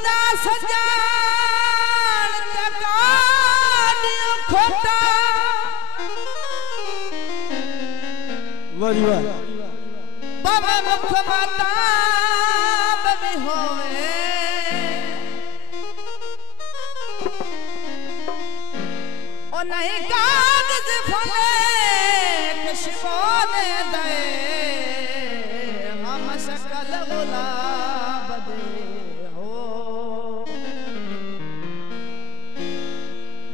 बदना सजान तकानियों खोटा वाह वाह बाबा मुख माता बनी होवे और नहीं कागज फले किसको ने दे हम शकल गुलाब दे हो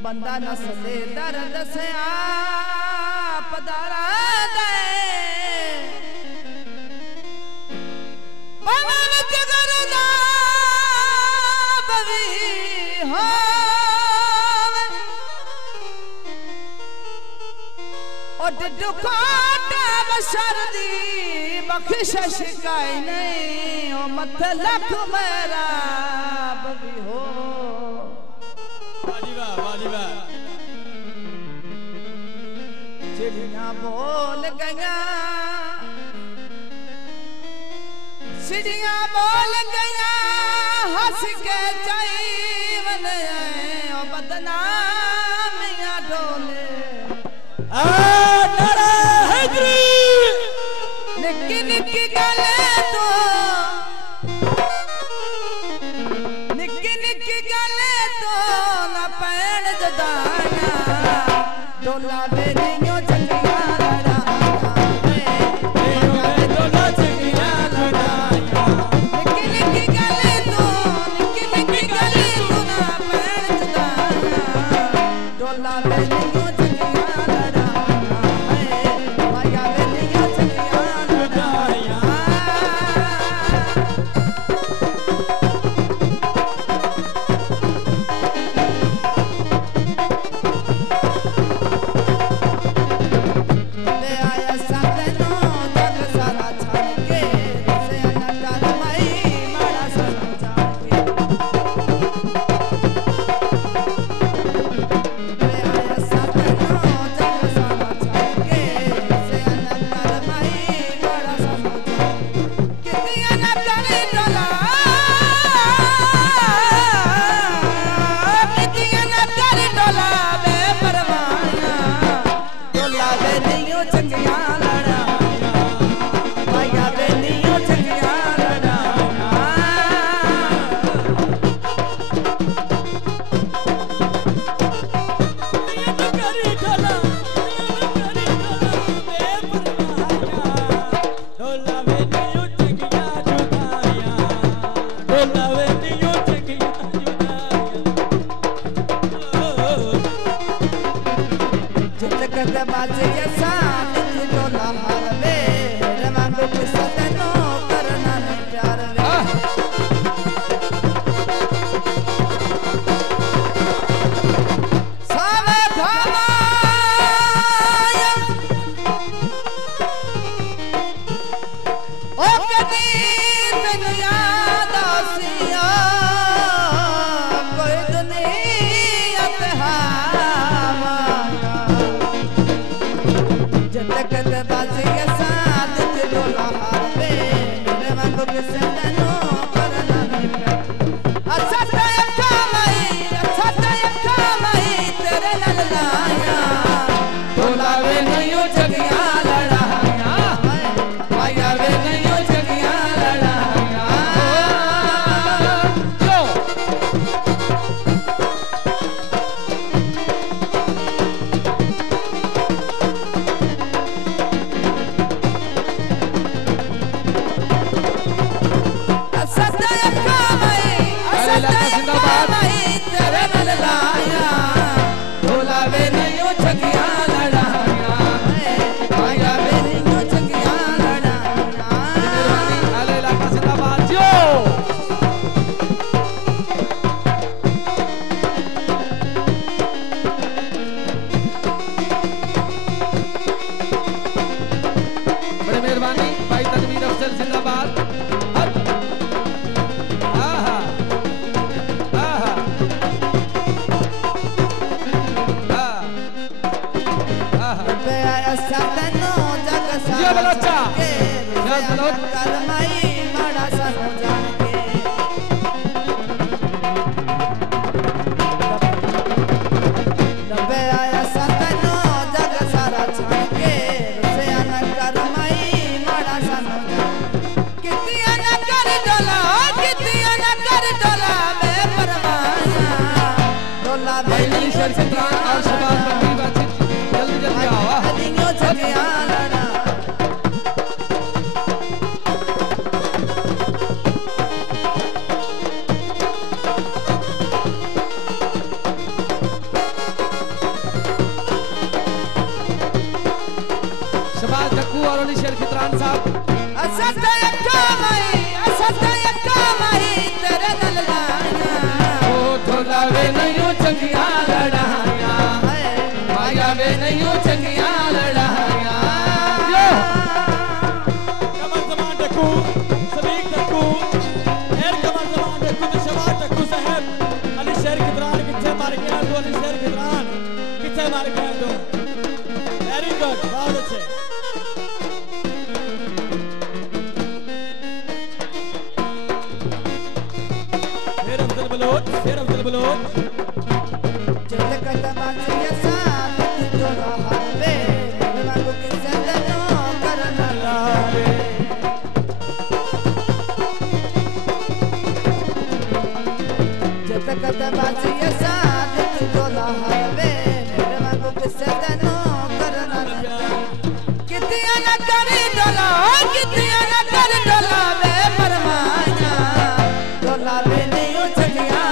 बंदा नस्ले दर्द से आप दरा दे पवन जगरदा बवी हो और दुखाटा बशरदी बख्शिश काई नहीं ओ मत लख मेरा बवी हो वाह चिड़िया बोल गया चिड़िया बोल गया हंस के चाईवन ओ बदनामियां डोले नारा हैदरी निक्की निक्की गले तो निक्की निक्की गले तो न पैण जदाया डोला बेनियो चंगिया जिंदाबाद तेरे नल लाया ढोला वे वेली शर्कतान और शबाज बंदी बात जल्दी जल्दी आओ दियो छगिया लड़ा शबाज ढक्कू और अली शेर खितरान साहब असद यक्का माई तेरे नल लाया ओ ढोला वे नहीं चंगिया लड़ाया माया वे नहीं चंगिया लड़ाया कमर जमान ढक्कू सदीक ढक्कू एर कमर जमान ढक्कू ते शबाज ढक्कू साहब अली शेर खितरान किथे मार गया तो अली शेर खितरान किथे मार गया तो वेरी गुड बहुत अच्छे फिर अफजल बलोच जल कदमा से साथ जोड़ा हवे रंग के सदनो करना लावे जल कदमा से साथ जोड़ा हवे रंग के सदनो करना लावे कितिया न करे डोला कितिया न करे डोला वे परमाया डोला वे नहीं छगिया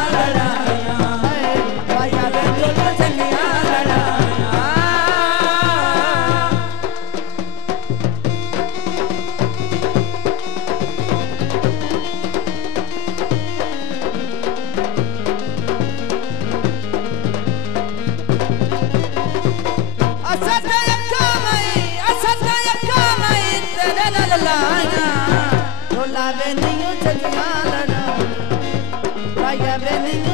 ढोला वे नहीं छगिया लड़ा पाया वे नहीं